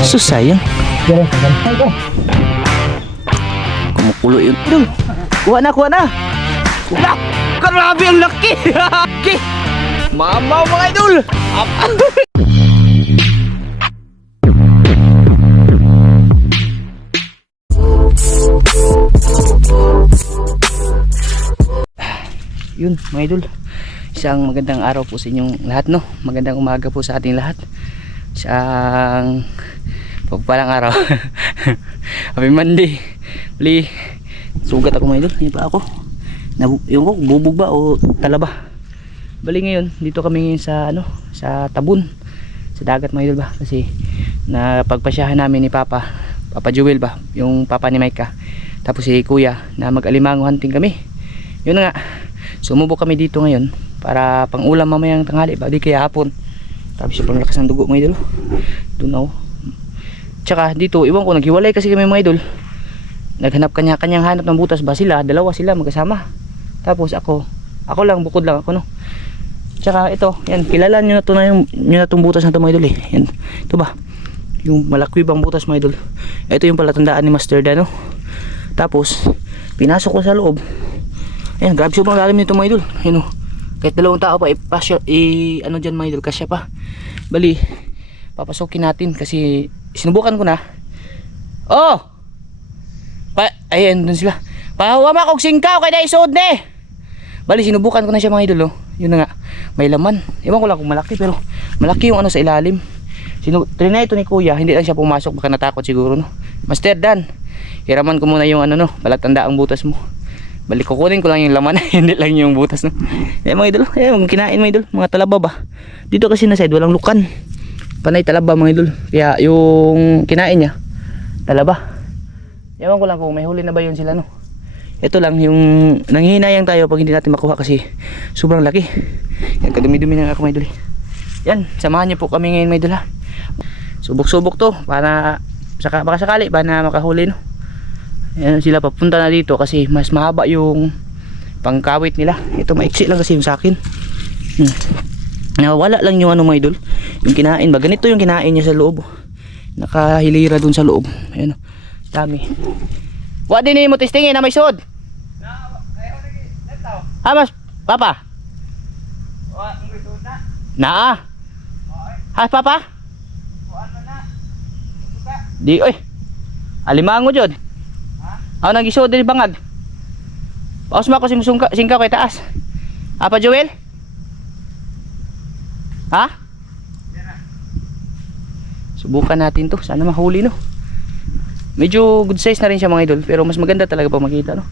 Susayang. Kumukulo yun. Idol, kuha na, kuha na. Wala, grabe ang laki. Laki. Mamaw mga idol. Yun mga idol, isang magandang araw po sa inyong lahat, no? Magandang umaga po sa ating lahat. Isang pagpalang araw. Happy Monday. Bali, sugat ako mga idol. Hindi pa ako yung ko, bubog ba o talaba. Bali ngayon, dito kami ngayon sa sa Tabun, sa dagat mga idol ba. Kasi napagpasyahan namin ni Papa Joel ba, yung papa ni Micah, tapos si Kuya, na mag-alimango hunting kami. Yun na nga, sumubok kami dito ngayon para pang ulam mamayang tanghali ba, di kaya hapon. Tapos sobrang lakas ng dugo mga idol. Doon ako. Tsaka dito, iwan ko, naghiwalay kasi kami mga idol. Naghanap kanya-kanyang hanap ng butas ba sila, dalawa sila magkasama. Tapos ako lang, bukod lang ako, no. Tsaka ito, yan, kilala nyo na to, nyo na tong butas na to mga idol eh. Yan, ito ba, yung malaki bang butas mga idol. Ito yung palatandaan ni Master Dan, no. Tapos pinasok ko sa loob. Ayan, grabe sobrang lalim nito mga idol. Ayan o, kahit dalawang tao pa ano dyan mga idol, kasya pa. Bali, papasokin natin kasi sinubukan ko na. Oh! Ayan, dun sila. Pahawa ma kong singkaw kaya na isuod na eh. Bali, sinubukan ko na siya mga idol, oh. Yun na nga, may laman. Ewan ko lang kung malaki, pero malaki yung sa ilalim. Trinay ito ni Kuya, hindi lang siya pumasok, baka natakot siguro, no. Master Dan, hiraman ko muna yung palatanda ang butas mo. Balik, kukunin ko lang yung laman, hindi lang yung butas, no. Eh mga idol, kinain mga idol, mga talaba ba. Dito kasi na side, walang lukan. Panay talaba mga idol. Kaya yung kinain niya, talaba. Ewan ko lang kung may huli na ba yun sila, no. Ito lang, yung nanghihinayang tayo pag hindi natin makuha kasi sobrang laki. Yan, kadumi-dumi na ako mga idol. Yan, samahan niyo po kami ngayon mga idol, ha. Subok-subok to, para baka sakali ba na makahuli, no. Ayan sila, papunta na dito kasi mas mahaba yung pangkawit nila. Ito maiksi lang kasi yung sa akin. Nawala lang yung mga idol, yung kinain ba, ganito yung kinain niya sa loob. Nakahilira dun sa loob. Ayan, dami. Wa din mo testingin na may sod. Mas Papa. Na. Ha Papa? Di oy. Alimango jud. Ako nag-isod din bangag. Paus mo ako singkaw kay taas. Apa Joel? Ha? Subukan natin to. Sana mahuli, no. Medyo good size na rin siya mga idol, pero mas maganda talaga pag makita, no.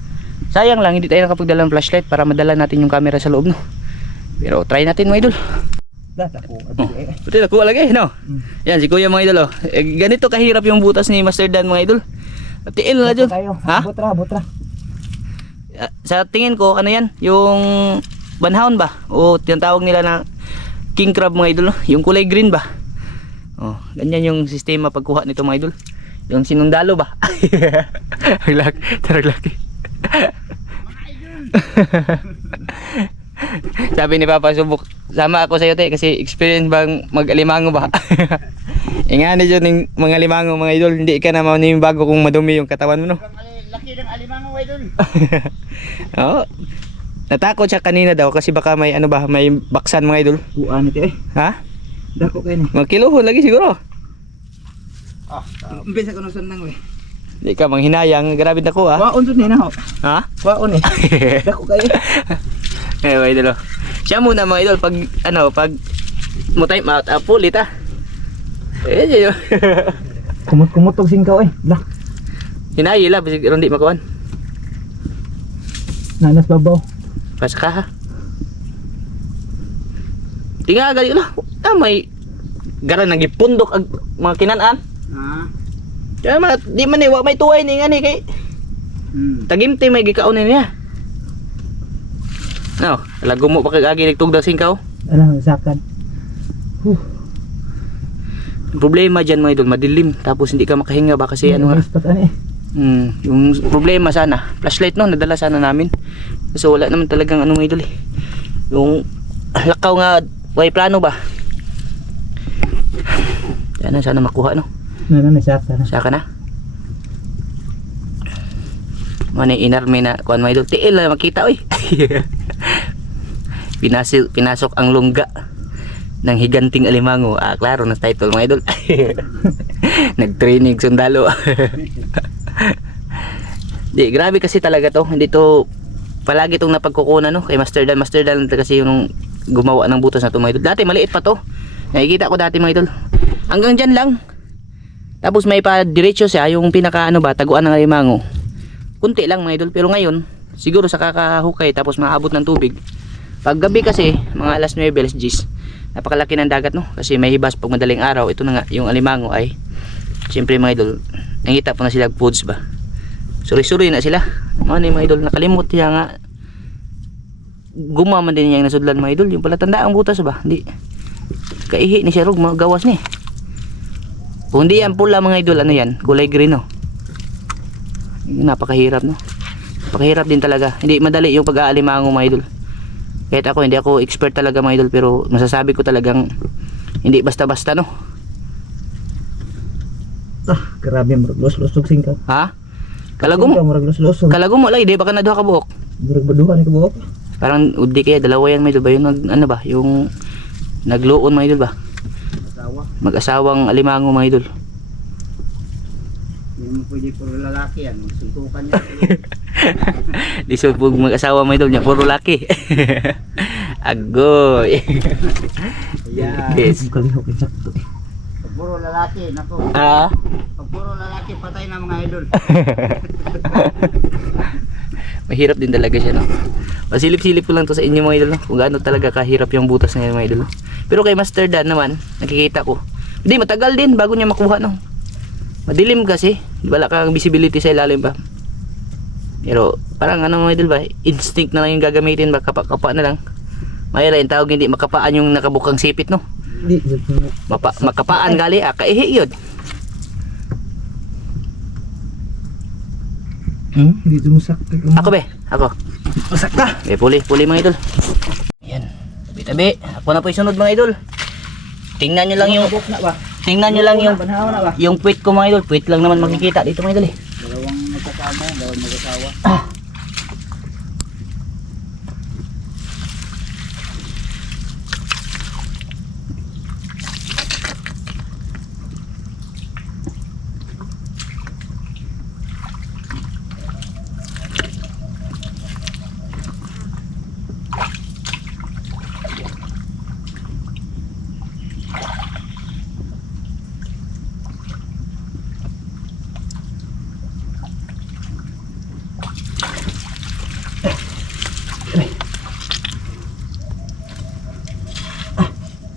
Sayang lang hindi tayo nakapagdala ng flashlight para madala natin yung camera sa loob, no. Pero try natin mga idol. Pati nakuha lagi, no. Yan si Kuya mga idol, oh. Ganito kahirap yung butas ni Master Dan mga idol. Tiil na dyan. Ha? Butra. Sa tingin ko, ano yan? Yung banhaon ba? O tinatawag nila na king crab mga idol, no? Yung kulay green ba? Oh, ganyan yung sistema pagkuha nito mga idol. Yung sinundalo ba? Taraglaki. Sabi ni Papa, subok. Sama ako sa iyo, te, kasi experience bang mag-alimango ba? Ingani dyan ng mga limango mga idol. Hindi ka naman yung bago kung madumi yung katawan mo, no? Laki ng alimango idol. Oo. Natakot siya kanina daw kasi baka may may baksan mga idol. Buwan ito eh. Ha? Dako kayo ni. Magkiluhon lagi siguro. Umpisa ko nung sandang we. Hindi ka manghinayang, grabe na ko, ha? Waon to ni na ho. Ha? Waon eh. Dako kayo. Mga idol, siya muna mga idol pag pag mo time out, pulit, ha? Yun. Kumot-kumot tong singkaw eh. Lah. Hinayi la, bisig hindi makuhan. Nanas babaw. Pasaka, ha? Tinga gali lah. May garan nagipundok ang mga kinanaan. Kaya di man wa may tuway ni ngani kay. Tagimti may gikaon niya. No, lago mo pa kag agi nagtugda singkaw. Ano, sakad. Problema dyan mga idol, madilim tapos hindi ka makahinga ba kasi yung problema sana flashlight, no, nadala sana namin so wala naman talagang mga idol eh. Yung lakaw nga way plano ba, Yan na, sana makuha no. Nasaka na. Saka na. Mani inarme na kuan mga idol. Tiil na makita oy. Pinasok ang lungga ng higanting alimango. Klaro na title mga idol. Nag-training sundalo. Di, grabe kasi talaga to. Hindi to palagi tong napagkukunan no kay Master Dan. Master Dan kasi yung gumawa ng butas na to mga idol. Dati maliit pa to. Nakikita ko dati mga idol. Hanggang dyan lang. Tapos may pa diretso siya yung pinaka ano ba taguan ng alimango. Kunti lang mga idol. Pero ngayon siguro sa kakahukay tapos maabot ng tubig. Pag gabi kasi mga alas 9 alas 10 napakalaki ng dagat no kasi may hibas pag madaling araw. Ito na nga yung alimango ay siyempre mga idol nakita po na sila foods ba. Suri-suri na sila. Mga idol nakalimot niya nga gumaman din niya yung nasudlan mga idol. Yung pala tanda ang butas ba. Hindi kaihi ni siya rog magawas ni. Kung hindi yan pula mga idol ano yan kulay green no. Napakahirap no. Napakahirap din talaga. Hindi madali yung pag-aalimango mga idol. Kahit ako hindi ako expert talaga mga idol pero masasabi ko talagang hindi basta-basta no. Grabe murag los-losog singkaw. Ha? Kalagom murag los-losog. Kalagom mo lang di baka na duha ka buhok. Murag baduha ni kabuok. Parang udi kaya dalawa yan mga idol ba yung ano ba yung nagluon mga idol ba? Asawa. Mag-asawang alimango mga idol. Hindi mo pwede puro lalaki yan. Magsuntukan niya. Di so pug mag-asawa mga idol niya puro laki. Agoy. Yeah. Yes. Kalihok eksakto. Pag puro lalaki, nako. Ah. Pag puro lalaki, patay na mga idol. Mahirap din talaga siya no. Masilip-silip ko lang to sa inyo mga idol no. Kung gaano talaga kahirap yung butas na yun mga idol no? Pero kay Master Dan naman nakikita ko hindi matagal din bago niya makuha no. Madilim kasi wala kang visibility sa ilalim ba. Pero parang ano mga idol ba instinct na lang yung gagamitin ba kapa-kapa na lang. Mayroon yung tawag hindi makapaan yung nakabukang sipit no. Di. Makapaan gali kaihi yun. Dito mo sakto. Ako be ako. Masak ka. Puli mga idol. Yan. Tabi-tabi. Ako na po isunod mga idol. Tingnan nyo lang yung na ba? tingnan nyo lang yung Banhaw na ba? yung puwit ko mga idol. Puwit lang naman makikita dito mga idol eh. Dalawang magkasama, dalawang mag-asawa.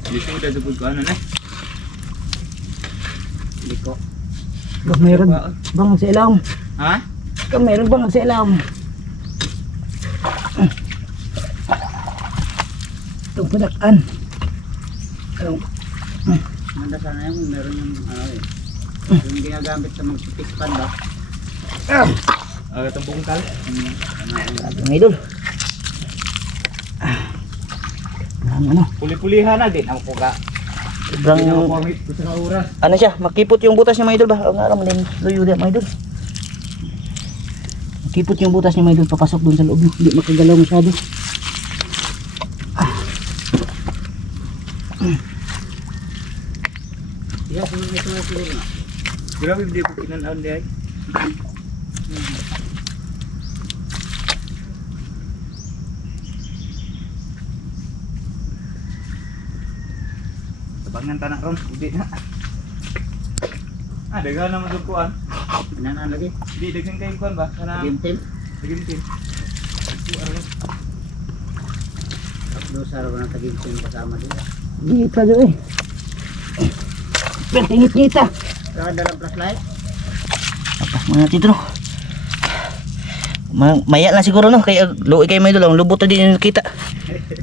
Dito udah sebut ko ano na. Liko. Bang meron bang sa ilam. Ha? Kang meron bang sa ilam. Itong padakan. Manda sana yung meron yung ano eh. Yung ginagamit sa magpipispan ba? Itong bungkal. Mga idol. Ano? Puli-pulihan na din ang puga. Sobrang Gusto na oras. ano siya, makipot yung butas niya mga idol ba? Ang aram din luyo din mga idol. Makipot yung butas niya mga idol papasok doon sa loob. Hindi makagalaw masyado. Yeah, sunod na. Grabe hindi ko kinanaon di ay. Tabangan tanah ron, hindi na. Dagan naman doon kuan. Nanaan lagi. Di dagan kayong kuan ba? Kana Gintim. gintin. Tapos sa araw na tagintim kasama din. Kita doon eh. Pertingit kita. Saka dalang flashlight. Apa mga tito no. Maya lang siguro no kaya luoy kayo mga idol ang lubot na din kita.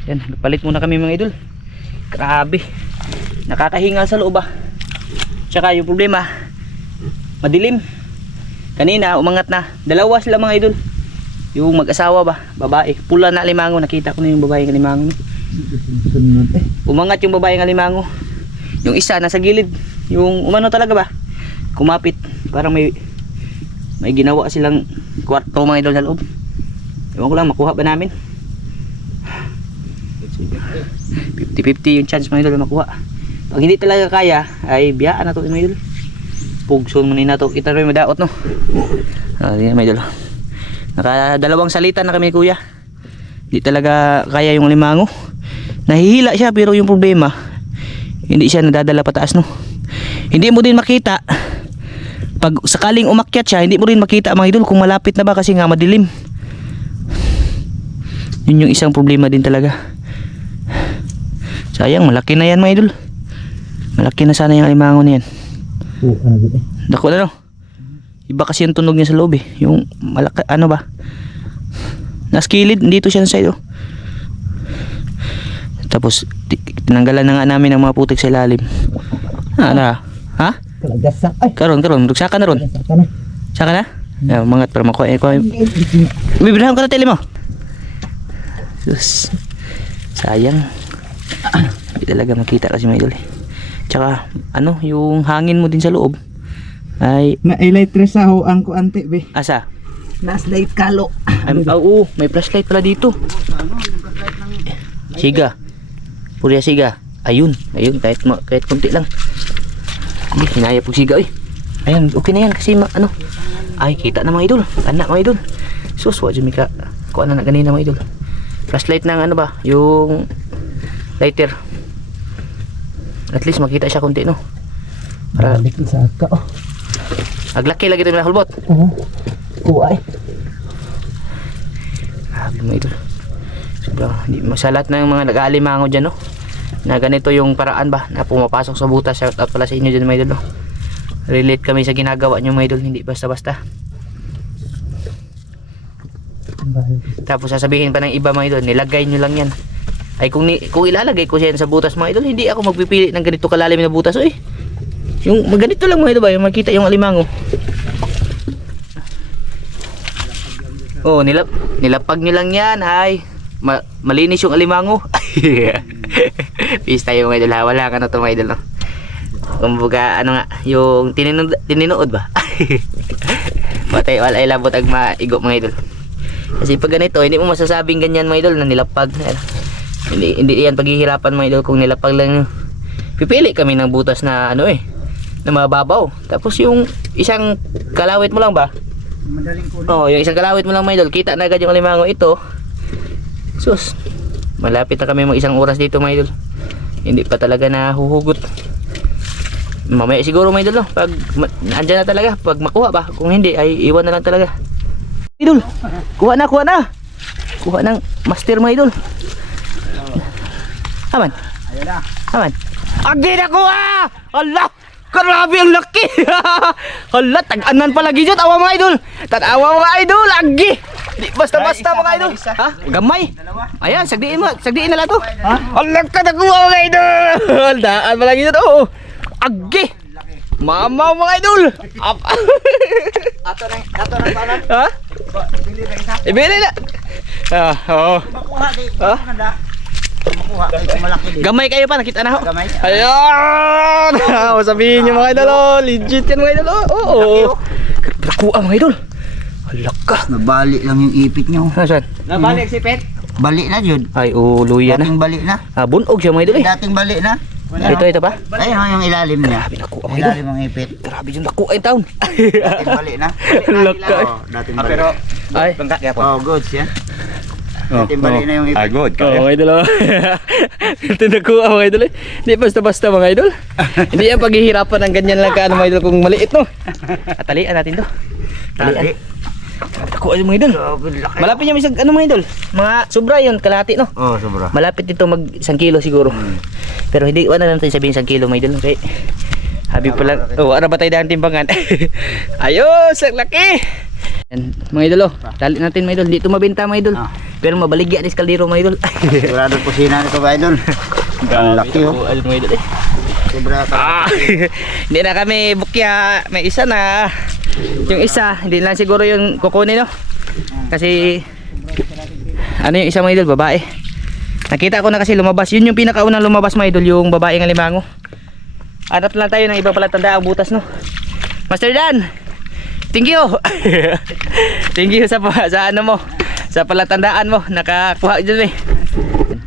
Yan, palit muna kami mga idol. Grabe. Nakakahingal sa loob ah. Tsaka yung problema madilim. Kanina umangat na. Dalawa sila mga idol. Yung mag-asawa ba, babae, pula na alimango, nakita ko na yung babaeng alimango. Sunod eh. Umangat yung babaeng alimango. Yung isa nasa gilid. Yung umano talaga ba? Kumapit. Parang may ginawa silang kwarto mga idol sa loob. Ewan ko lang, makuha ba namin? 50-50 yung chance mga idol na makuha. Pag hindi talaga kaya, ay biyaan na to mga idol. Pugson mo na to. Kita rin madaot no. Yan mga idol. Nakadalawang salita na kami kuya. Hindi talaga kaya yung alimango. Nahihila siya pero yung problema, hindi siya nadadala pataas no. Hindi mo din makita pag sakaling umakyat siya, hindi mo rin makita mga idol kung malapit na ba kasi nga madilim. Yun yung isang problema din talaga. Sayang, malaki na yan mga idol. Malaki na sana yung alimango na yan. Dako na no. Iba kasi yung tunog niya sa loob eh. Yung malaki, ano ba? Naskilid, dito siya sa side oh. Tapos tinanggalan na nga namin ang mga putik sa ilalim. Ano? Ha? Kalagasak. Ay, Karon, dugsaka na ron. kalagasak ka na. Saka na? Yeah, mangat para makuha ko. Bibilhan ko na tele mo. Sus. Sayang. Hindi talaga makita kasi mga idol eh. Tsaka ano, yung hangin mo din sa loob ay Na-light tres ako ang ko ante be. asa? Nas light kalo. Oo, may flashlight pala dito. Siga. Purya siga. Ayun, kahit konti lang. Hindi, hinaya po siga eh. Ayan, okay na yan kasi ano. Ay, kita na mga idol. Anak mga idol. Sus, wadyo mika. Kuha na ganina mga idol. Flashlight ng ano ba? Yung lighter. At least makita siya konti no. Para Balik sa ka. Oh. aglaki lagi ito na hulbot. Kuha eh. Grabe mga idol. Sobrang, sa lahat ng mga nag-aalimango dyan no. Na ganito yung paraan ba na pumapasok sa butas. Shout out pala sa inyo dyan mga idol no. Relate kami sa ginagawa nyo mga idol. Hindi basta-basta. Tapos sasabihin pa ng iba mga idol, nilagay nyo lang yan. Ay kung ilalagay ko siya sa butas mga idol, hindi ako magpipili ng ganito kalalim na butas. Uy, yung ganito lang mga idol ba, yung makita yung alimango. Oh, nilapag nyo lang yan. Ay malinis yung alimango. Peace tayo mga idol ha. Wala ka na ito mga idol no? Kumbaga ano nga, yung tininood ba? Batay wala ay labot ag maigo mga idol. Kasi pag ganito, hindi mo masasabing ganyan mga idol na nilapag. Hindi yan paghihirapan mga idol kung nilapag lang. Pipili kami ng butas na ano eh, na mababaw. Tapos yung isang kalawit mo lang ba? Madaling kunin. Oh, yung isang kalawit mo lang mga idol, kita na agad yung alimango ito. Sus, malapit na kami mag isang oras dito mga idol. Hindi pa talaga nahuhugot. Mamaya siguro mga idol no? Pag andyan na talaga, pag makuha ba, kung hindi ay iwan na lang talaga. Idol, kuha na kuha ng master mga idol. Aman, Ayun na. aman. Agi na kuha! Allah! Grabe ang laki! Hala, tag-anan pala gijot, awa mga idol. Tanawa mga idol, agi! Di basta-basta mga idol. Ha? Gamay. Ayan, sagdiin na lang to. Ha? Allah ka na kuha mga idol! Daan pala gijot, oo. Agi! Mamaw mga idol! Ato na panan. Ha? Bili na isa. Ibili na! Ah, oo. Makuha di. Ha? Maganda. Makuha kay malaki din. Gamay kayo pa, nakita na ho. Gamay. Ayan! Sabihin nyo mga idol, oh. Legit yan mga idol, oh. Oo. Nakuha mga idol. Halak ka. Nabali lang yung ipit nyo. Nasaan? Nabalik si Pet. Bali na yun. Ay, luya na. Dating bali na. Ah, bunog siya mga idol eh. Dating bali na. Ito pa? Ayun o yung ilalim niya. Grabe nakuha mga idol. Ilalim ang ipit. Grabe yung nakuha yung taon. Dating bali na. Halak ka. Oh, dating bali. Pero Ay. bangka kaya po. Oh, good siya. Dating bali na yung ipit. good. Oo mga idol, oh. Ito nakuha mga idol eh. Hindi basta-basta mga idol. Hindi yan paghihirapan ng ganyan lang ka mga idol kung maliit no. At talian natin to. Talian. Nakuha yung mga idol. Malapit niya isang ano mga idol. Mga sobra yun, kalahati no. Oh, sobra. Malapit dito mag 1 kilo siguro. Pero hindi wala na natin sabihin 1 kilo mga idol. Okay. Habi pa lang. Oh, ara ba tayo daan timbangan? Ayos, ang laki. Yan, mga idol oh. Tali natin mga idol. Dito mabenta mga idol. Pero mabaligya dis kaldero mga idol. Sigurado kusina nito ba idol? Ang laki oh. Alam mga idol eh. Sobra ka. Hindi na kami bukya. May isa na. Yung isa, hindi lang siguro yung kukunin no. Kasi ano yung isa mga idol, babae. Nakita ko na kasi lumabas. Yun yung pinakaunang lumabas mga idol, yung babae ng alimango. Hanap lang tayo ng iba pala tandaang butas, no? Master Dan, thank you. Thank you sa ano mo, sa palatandaan mo. Nakakuha dyan eh.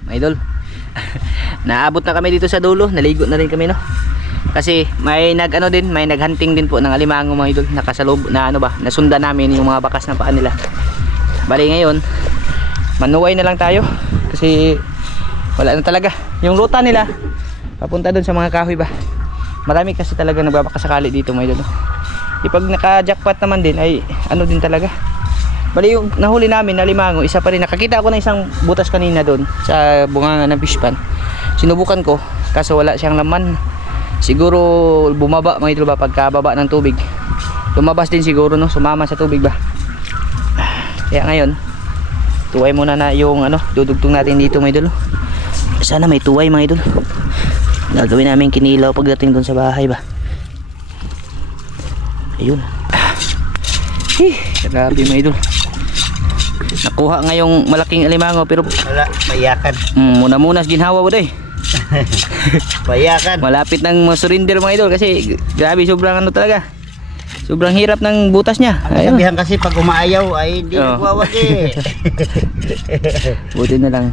Mga idol, naabot na kami dito sa dulo. Naligo na rin kami, no? Kasi may may naghunting din po ng alimango, mga idol. Nakasalob na ano ba, nasundan namin yung mga bakas na paa nila. Bali ngayon, manuway na lang tayo kasi wala na talaga yung ruta nila papunta doon sa mga kahoy ba. Marami kasi talaga nagbabakasakali dito, mga idol. Pag naka-jackpot naman din ay ano din talaga. Bali yung nahuli namin na limango, isa pa rin. Nakakita ako ng isang butas kanina doon sa bunganga ng fish pan. Sinubukan ko kaso wala siyang laman. Siguro bumaba, mga idol ba, pagkababa ng tubig. Lumabas din siguro, no, sumama sa tubig ba. Kaya ngayon, tuway muna na yung ano, dudugtong natin dito, mga idol. Sana may tuway, mga idol. Gagawin namin kinilaw pagdating doon sa bahay ba. Ayun. Grabe, mga idol. Nakuha ngayong malaking alimango pero Wala, payakan. muna-munas ginhawa mo doy. Payakan. Malapit nang masurinder, mga idol, kasi grabe, sobrang ano talaga. Sobrang hirap ng butas niya. Ayun. Sabihan kasi pag umaayaw ay hindi Oh. nagwawagi. Buti na lang.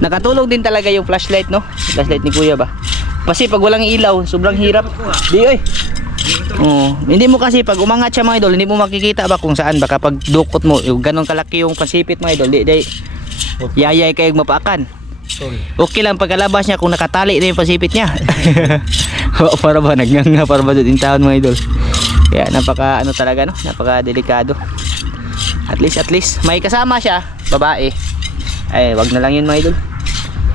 Nakatulong din talaga yung flashlight, no? Flashlight ni Kuya ba? Kasi pag walang ilaw, sobrang hirap. Di oy. Hindi mo kasi pag umangat siya, mga idol, hindi mo makikita ba kung saan ba kapag dukot mo, yung ganun kalaki yung pansipit, mga idol. Di yayay kayong mapaakan. Okay lang pagkalabas niya kung nakatali na yung pansipit niya. Para ba nagnganga, para ba doon taon, mga idol. Kaya napaka ano talaga, no? Napaka delikado. At least may kasama siya, babae. Ay, wag na lang yun, mga idol.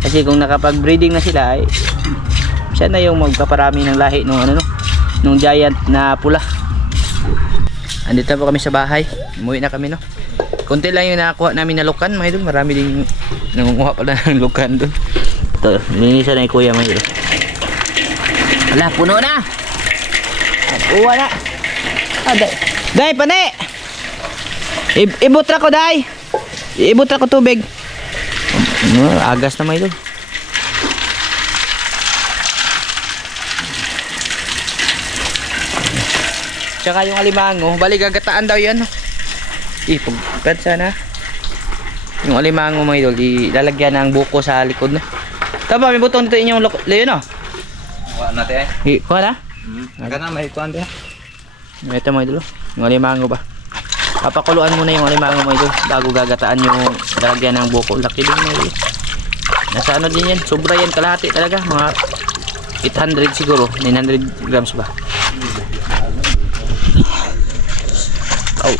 Kasi kung nakapag-breeding na sila, ay siya na yung magpaparami ng lahi nung ano, no? Nung giant na pula. Andito po kami sa bahay. Umuwi na kami, no? Konti lang yung nakakuha namin na lukan, mga idol. Marami din nangunguha pala ng lukan doon. Ito, linisan na yung kuya, mga idol. Wala, puno na. Uwa na. Day, pane. Ibutra ko, day. Ibutra ko tubig. Agas na, mga idol. Tsaka yung alimango, bali gagataan daw yan. Pagpad sana. Yung alimango, mga idol, ilalagyan ng buko sa likod, no? Tama, may butong dito inyong leyo, no? Wala natin Kuha na? Agad na may kuwan din. Ito, mga idol, yung alimango ba? Papakuluan muna yung alimango, mga idol, bago gagataan yung lalagyan ng buko. Laki din, mga idol. Nasa ano din yan, sobra yan, kalahati talaga, mga 800 siguro, 900 grams ba.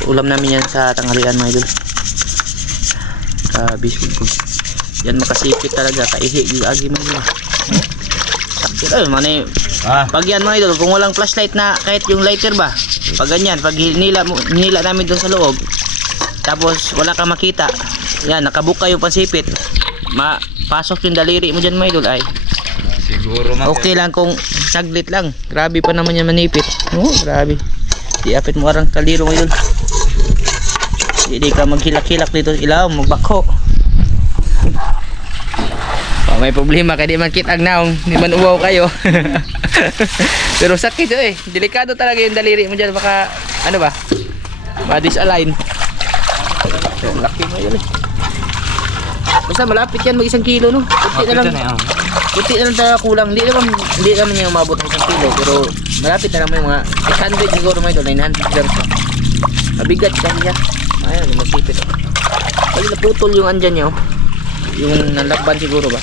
Ulam namin yan sa tanghalian, mga idol. Biscuit. Yan makasipit talaga, kaihi agi man yun. Sakit ay man. Pag yan, mga idol, kung walang flashlight na kahit yung lighter ba, pag ganyan, pag hinila namin doon sa loob, tapos wala kang makita, yan, nakabuka yung pansipit, mapasok yung daliri mo dyan, mga idol, ay Siguro okay lang kung saglit lang. Grabe pa naman yan manipit. Grabe. Iapit mo arang kaliro, mga idol. Hindi ka maghilak-hilak dito, ilaw, magbako. May problema kaya di man kitag naong, di man uwaw kayo. Pero sakit yun, delikado talaga yung daliri mo dyan, baka ano ba, ma-disalign. Laki mo yun, basta malapit yan, mag 1 kilo, no? Kunti na lang tayo kulang. Hindi naman yung umabot ng 1 kilo, pero malapit na naman yung mga 800 siguro, mga idol, 900 grams pa. Mabigat siya. Ayun, masipit. Pag naputol yung andyan nyo, yung nalakban siguro ba.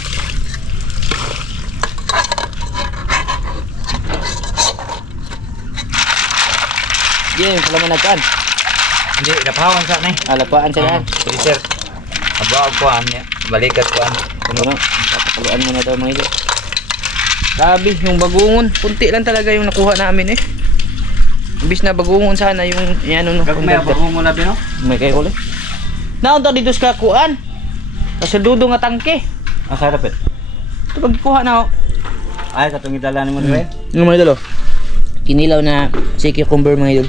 Yan, pala mo nagkaan. Hindi, napahawan sa na eh. Alapaan sa yan. Sir, abawag ko niya. Balikat ko Ano na, papaluan mo na daw, mga idol. Sabi, yung bagungon, punti lang talaga yung nakuha namin eh. Imbis na bagungon sana yung yan ano. May abawag mo na bino? May kayo ulit. Naunta dito sa kuan. Kasi dudo nga tangke. Ang sarap eh. Ito pagkuha na ako. Ay, katong idala ni mo diba? Yung mga idol, kinilaw na si cucumber, mga idol.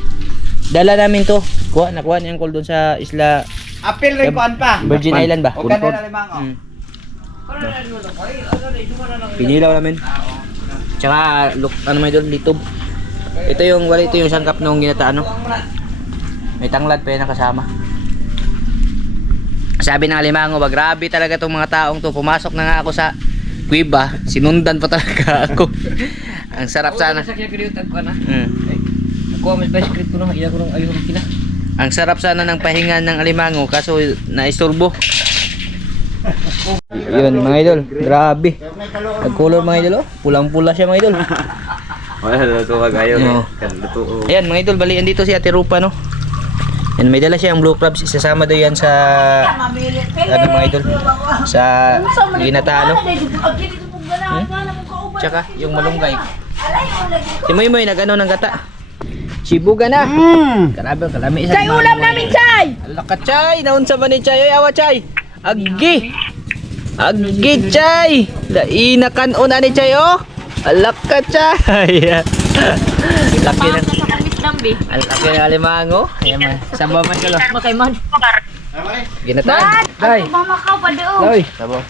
Dala namin to. Nakuha niya ang call doon sa isla Apil rin kuan pa. Virgin Island ba? O ka na limango. Pinilaw namin. Tsaka, look, ano mga idol, litob. Ito yung sangkap nung ginataan, no? May tanglad pa yun nakasama. Sabi ng alimango ba, grabe talaga tong mga taong to. Pumasok na nga ako sa kuiba, sinundan pa talaga ako. Ang sarap sana. Ang sarap sana ng pahinga ng alimango kaso naisturbo. Yun mga idol, grabe. Nagkulor mga idol, oh. Pulang-pula siya mga idol. Wala na ito mag-ayaw. No. Ayan mga idol, balian dito si Ate Rupa, no. Yan, may dala siyang blue crabs, isasama daw yan sa ano mga idol, sa ginataan, no. Tsaka yung malunggay. Si Moy nag-ano ng gata. Sibuga na. Karabe, kalami isa. Chay, ulam namin, Chay! Ala ka, Chay! Naunsa ba ni Chay? Oy, awa, Chay! Agi! Agi, Chay! Lainakan una ni Chay, oh! Ala ka, Chay! Laki na. Ang laki na alimango. Ayan man. Sabaw man kalo. Makay man. Ginataan. Day! Mamakaw pa doon. Day! Sabaw.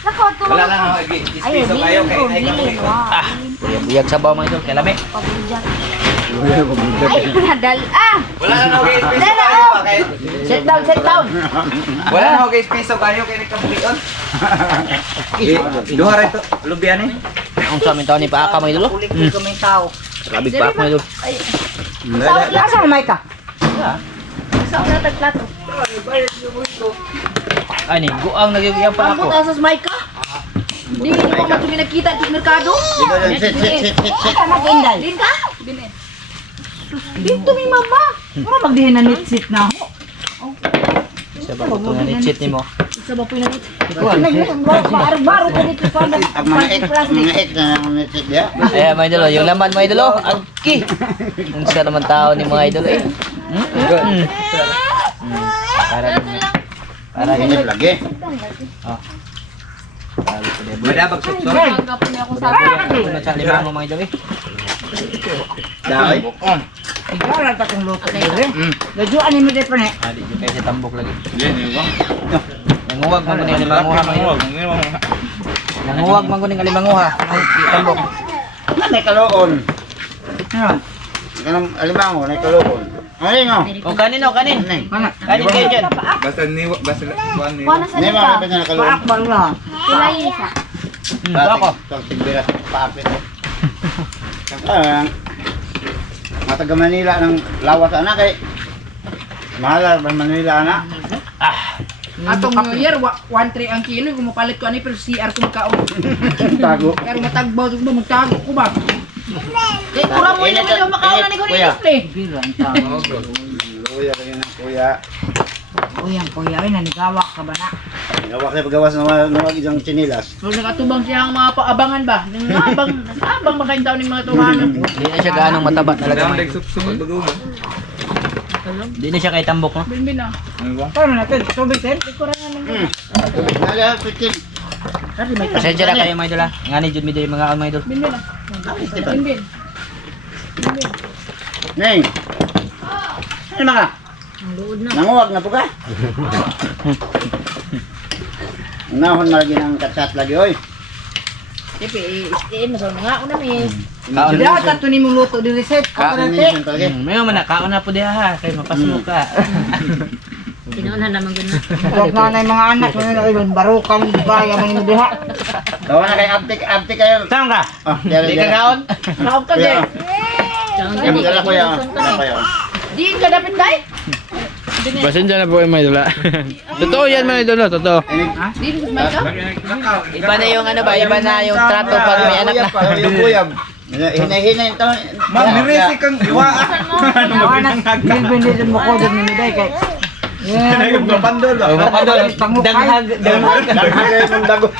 Lako, ito. Wala lang ako. Ispiso kayo kay Ah! Buyag sabaw mga idol. Kay lami. Ay, nadal. Ah! Wala lang ako. Ispiso Dala, kayo oh. kay. Sit down, sit down. Wala lang ako. Ispiso kayo kay nagkabulion. Duha ra ito. Lubian eh. Ang sa amin tao ni Paaka mga idol. Kulik ko may tao. Grabe pa mga idol. Asa may ka? Sa una tagplato. Ay, ni guang nagigiyang pa Ambot ako. asas may ka? Di ko matumi nakita sa merkado. Sit. Maginday. Din ka? Binin. Dito mi mama. Mama magdihin na nitsit na ho. Sa ba ito nga ni-cheat ni mo? Sa ba po yung nitsit? Baro ko dito sa plastic. na nitsit dia. Ayan mga idol, yung laman mga idol, agki! Ang sa naman tao ni mga idol eh. Para Ini lagi. Madabag suksok. Sunod sa lima mo mga idol eh. Dahil. Ikaw ta kung luto dito. Gajuan ni mi dito ne. Adi yung kayo sa tambok lagi. Yan yung Nanguwag man kuning alimanguha mga idol. Nanguwag man kuning alimanguha. Tambok. May kaloon. Kanang alimango, may kaloon. Ano nga? O kanin o kanin. Kanin kayo dyan. Basta niwa, basta kuan niwa. Kuha na sa May nita. mga kapit na kaloon. Paakbang na. Ilay isa. Ako. Tigbira sa paapit. Mga taga Manila ng lawas anak kay mahal ba Manila anak? Atong New Year, 1.3 ang kilo, kumupalit ko ani pero CR ko magkaon. Tago. Pero matagbaw ko ba, magtago ko ba? Eh, kurang mo yung medyo makaon na ni ko ni display. Kuya kayo na kuya. Kuya, ay nanigawak ka ba na? Gawa kayo paggawas na wag isang chinilas. So nagatubang siya ang mga paabangan ba? Abang makain daw ni mga tuhanan. Hindi na siya gaanong mataba talaga mga idol. Hindi na siya kay tambok no. Bilbil na. Paano natin? Tubig din? Ikurangan ng Nala pitin. Pasensya na kayo mga idol ha. Nga ni Jud Miday mga mga idol. bilbil na. Bilbil. Neng. Ano mga? Nanguwag na po ka? Nahon lagi ng katsat lagi oy. Sipi, istiin mo sa mga una mi. Kaon Hindi ata ito ni mong luto di reset. Kaon ni talaga. Mayo man na kaon na po diha ha. Kay mapasmo ka. Kinuuna naman gud na. Huwag na na yung mga anak mo na ibang barukan, baya man yung diha. Tawa na kay abtik kayo. Saan ka? Oh, diyan Di ka kaon? Naog ka din. Kami dala kuya. Dala kuya. Di ka dapat tayo. Pasensya na po yung mga idol ha. Totoo yan mga idol, totoo. Di ka may ka? Iba na yung ano ba, iba na yung trato pag may anak na. Yung kuya. Hinay-hinay ito. Magniresi kang iwaan. Bilbil din mo ko din ni Miday kay. Yung pandol. Oh, mga idol, daghag. Daghagay mong dago.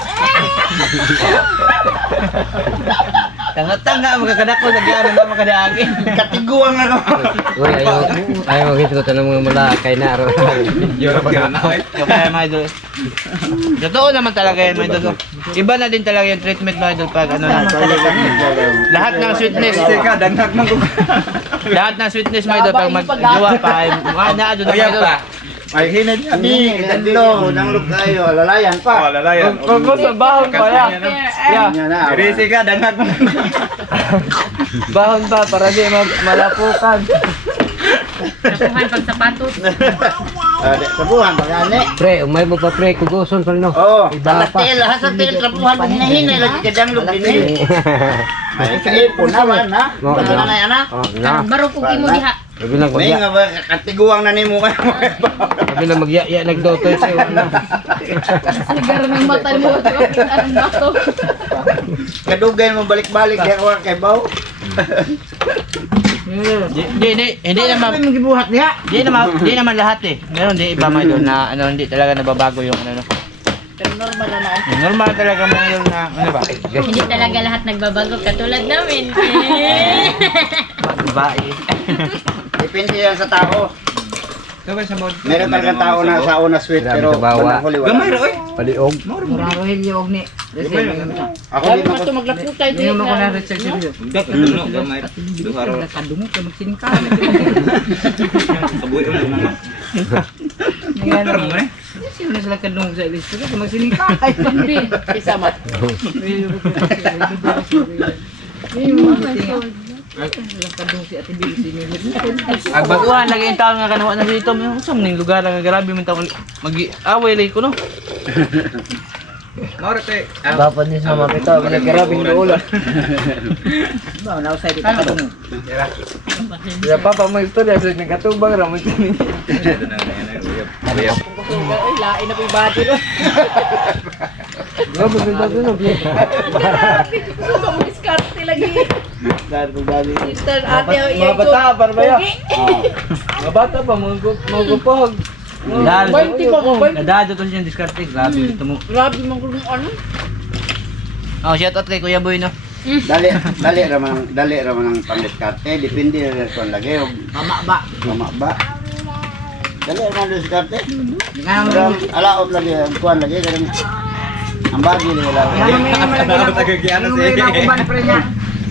Tanga-tanga, magkakadak ko, nagyano na makadaagin. Katiguan na naman. Uy, ayaw makita ko ng mga malakay na araw. Kaya mga idol. Totoo naman talaga yan mga idol. Iba na din talaga yung treatment mga idol pag ano na. Lahat ng sweetness. Ka, danghag man ko. Lahat ng sweetness mga idol pag magjowa pa. Naadyo na mga idol. Ay, hinad kami. Dadlo. Nanglog tayo. Alalayan pa. Lalayan. Kung sa bahon pa yan. Yeah. Yan na. Irisi ka, dangag mo. Bahon pa para di malapukan. Nakuhan pag sapatos. Trapuhan pa gani. Pre, umay mo pa pre, kuguson pa rin no. Oo. Iba pa. Tatil. Hasang til. Trapuhan pa hinahinay. Lagi ka danglog din. Ay, kaipon naman ha. Oo, Ano na yan ha? Oh, na. Baro kong imo diha. Sabi lang May magya. nga ba katiguang na ni mo kayo. Sabi lang magya-ya nagdotoy sa na. Sigar ng mata mo. Anong bato? Kadugay mo balik-balik. Kaya kay Baw. Hindi naman. Magibuhat niya. Di naman lahat eh. Meron di iba mga doon na ano hindi talaga nababago yung ano. Pero normal na na. Normal talaga mga yun na ano ba? Hindi talaga lahat nagbabago katulad namin. Babae. Depende yan sa tao. Sabay sa mod. Meron talagang tao na sa una sweet Grabe pero sa bawa. bandang huli wala. Gamay ra oy. Paliog. Muraro hilyo ni. Ako di man ko Maglaputay Hindi mo ko na recheck niyo. Dak no gamay. Duharo. Kadungo ka magsinika. Kabuhi mo na. Ngayon Pero mo eh. sino na sila kadungo sa ilis ko magsinika. Ay, Hindi. Isamat. kadungo si Ate Bill si Ang baguhan lagi yung tao nga kanuha na dito. Sa maning lugar nga grabe man tao mag-away lagi ko no. Maura te. Dapat din sa mga pito, nagkarabing ulo. Ba, nausay dito kadungo. Ya papa mo istorya sa nagkatubang ra mo tini. Lain na po yung bati ro. Grabe din daw no. Gusto mo diskarte lagi. dali. Sister ate o Mga bata para ba ya? Mga bata pa magupog. Nadado to siya diskarte. Grabe dito mo. Grabe man kung ano. Oh, shout out kay Kuya Boy no. Dali ra man ang pangdiskarte, depende ra sa lagi og Mama ba. mama ba. Dali ra man diskarte. Nga Pero alaot lagi ang kuan lagi kadang ang bagi ni wala. kuban pre niya.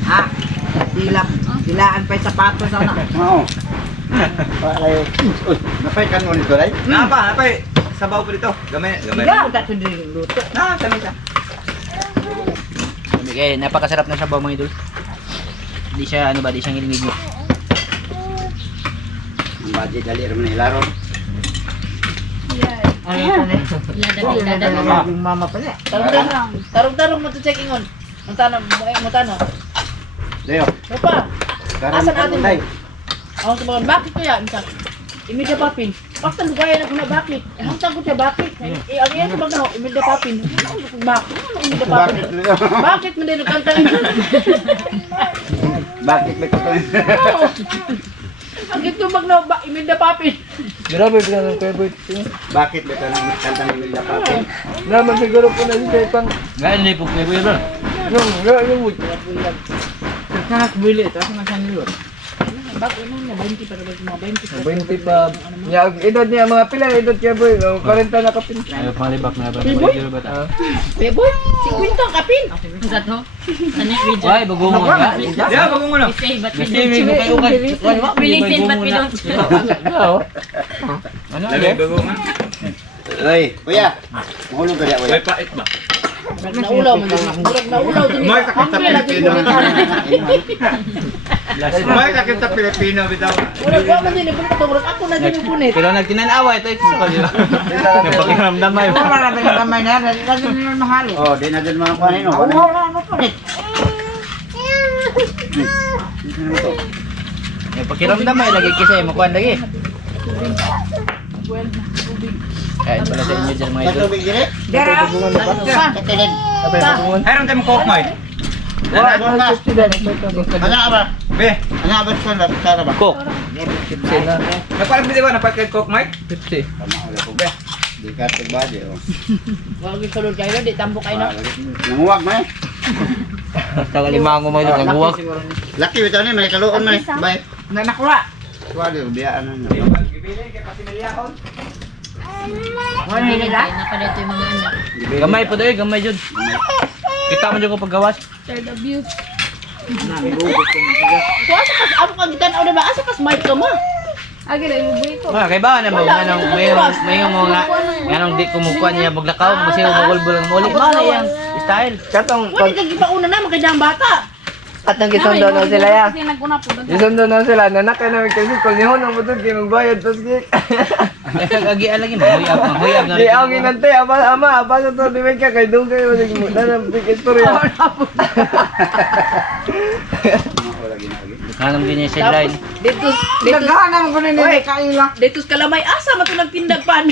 Ha? Dilaan pa yung sapatos ano. Oo. Ay, napay kan mo nito dai. Napa, napay. Sabaw ko dito. Gamay. Ikaw, dato din luto. Na, tama siya. Okay, napakasarap na sabaw mga idol. Di siya ano ba, di siya ngiling Ang bagi dali ra man ilaro. Ano ito na? Lada. Yung mama pa niya. Tarong mo to check ingon. Ang tanong mo tanong. Dayo. Opa. Asan atin mo? Dai. Ako sa mga bakit ko yan? Imida papin. Basta lugayan ako na bakit. Hangtang ko siya bakit. Ang yan sa mga imida papin. Bakit? Imida papin. Bakit mo din nagkantang Bakit may kuto? Ang gito magna imida papin. Grabe pala ng Kuya Boy. Bakit may tanang kantang ni Milda Papi? Naman siguro po na siya pang ngayon na po Kuya Boy bro. Yung Kakak bili, tapos masan nilo. Bakit mo na 20 para ba mga 20? 20 pa. Ya, edad niya mga pila edad Kuya Boy. 40 na kapin. Ay, palibak na ba? Beboy, 50 ang kapin. Ang gato. Ano yung video? Ay, bagungon ka. Yeah, bagong mo na. Say, but we Kasi don't may kayo ka. Willing sin, but we don't. Ano? Lagay bagong mo. Oy, kuya. Mahulog ka diya, kuya. May pait ba? Naulaw man din. Naulaw din. May kakita Pilipino. May kakita Pilipino bitaw. Wala ko man din. Ako na din yung punit. Pero nagtinanawa ito ito ko di ba? Napakiramdam ay. Wala na ba yung kamay na yan? Lagi na mahal. Oh, di na din mga kuhanin, no? Wala na po ulit. Pakiramdam ay lagi kisay mo kuan lagi. Kahit pala sa inyo dyan mga idol. Katubig dire? Dara. Katilid. Hayron tayo coke mo. Ano ba? Be, Ano ba sa ba? Coke. napalag di ba napag coke mo? 50. Tama ulit ko ba? Di ka tigbadi, oh. Wag isulod kayo, di tambo kayo na. Nanguwag mo eh. Tagal lima ko mga idol nagbuwag. Laki bitaw ni, may kaluon mo eh. Bye. Nanakura. Suwali, biyaan na. Wala nila. Napalit yung mga anak. Gamay po doy, gamay jud. Kita mo jud ko paggawas. Child abuse. Nami bugot ko na. Asa kas, ano kang gitan, ano ba? Asa kas mic ka mo? Agi na yung buhay ko. Kay ba na mo nganong may mo nga nganong di kumukuha niya buglakaw kasi magulbul ang muli. Mao na yang style. Katong Wala kang ipauna na, magkajang bata. at nang gisundo na sila ya. Kasi naguna po doon. Gisundo na sila nanakay na kasi kung nihon ang butod kay magbayad tos gik. Agi lagi mahuyab na. Di ang inante ama sa to di ka kay dugay wala mo na big istorya. Kanang ginya sa line. Dito Naghanam ko na nila kaila. dito kalamay asa matulog tindag pan.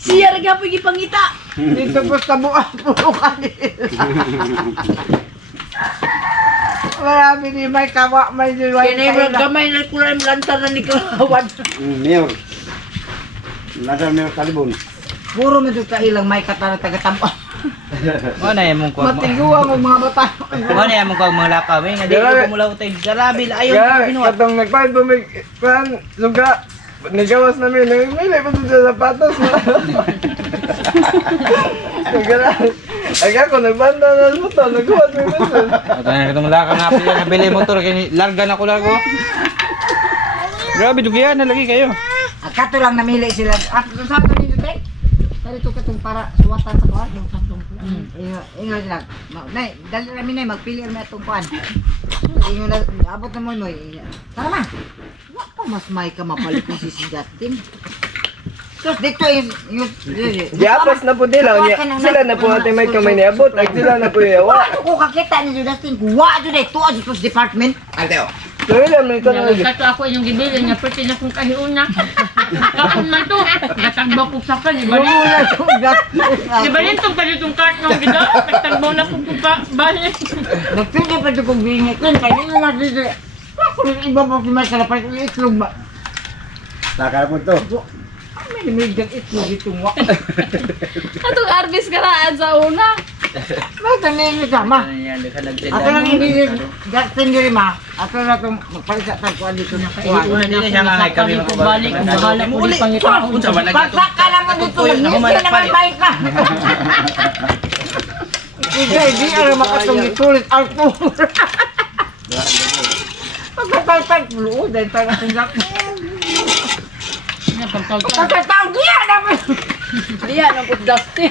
Siya ra gyapon gipangita. Dito po sa buwan puro kanila. Marami ni may kawa, may diway Kini mo gamay na kulay lantar na ni kawan. Mayor. Nasa Mayor Talibon. Puro medyo kailang may katana taga-tampo. Mo na imong kuha. Matiguang ang mga bata. Mo na imong kuha mga lakaw nga di ko mula utay. Garabi ayo binuwa. Katong nagpahit po may pan, luga, nagawas namin, namimili pa sa sapatos na. Aga ko, nagbanda na mo to, nagawas may beses. Ito na itong laka nga pila nabili motor kini larga na ko largo. Grabe dugian na lagi kayo. Kato lang namili sila. At sa ato nito, Tek. Pero ito katong para suwatan sa kuwan. Ingat lang. Nay, dali namin na magpili na itong kuwan. Ingat na, abot na mo. Tara na. Wala pa mas may ka mapalit kung si Justin. Tapos dito yung... Diapos na po nila, sila na po natin may kamay niabot, at sila na po yawa. Ano ko kakita ni Justin? Kuwa doon eh. Tuwa dito sa department. So yun, may ito na lagi. Kato ako yung gibili niya, pwede na kong kahiuna. Kapon man to, natagbaw ko sa kan, iba rin. Iba rin itong palitong kart ng gida, nagtagbaw na kong balik. Nagpili pa ito kong bingit. Kaya nyo na dito. Kung iba pa may kalapay kong itlog ba? Nakalapon to. May nimigang itlog itong wak. Atong arbis karaan sa una. Magtanin nyo sama. Ato lang hindi Justin yun ma. Ato na itong magpalisa sa kuwan dito na kuwan. Una nila siya nga kay kami Ko balik, kung bahala ko di pangita. Unsa man Pagsak ka naman dito. Hindi ka naman baik ka. Hindi ano makatong itulit. Alto. Pagkatay luo dahil tayo na sindak. Pagkatay diyan naman. Diya na po Dustin.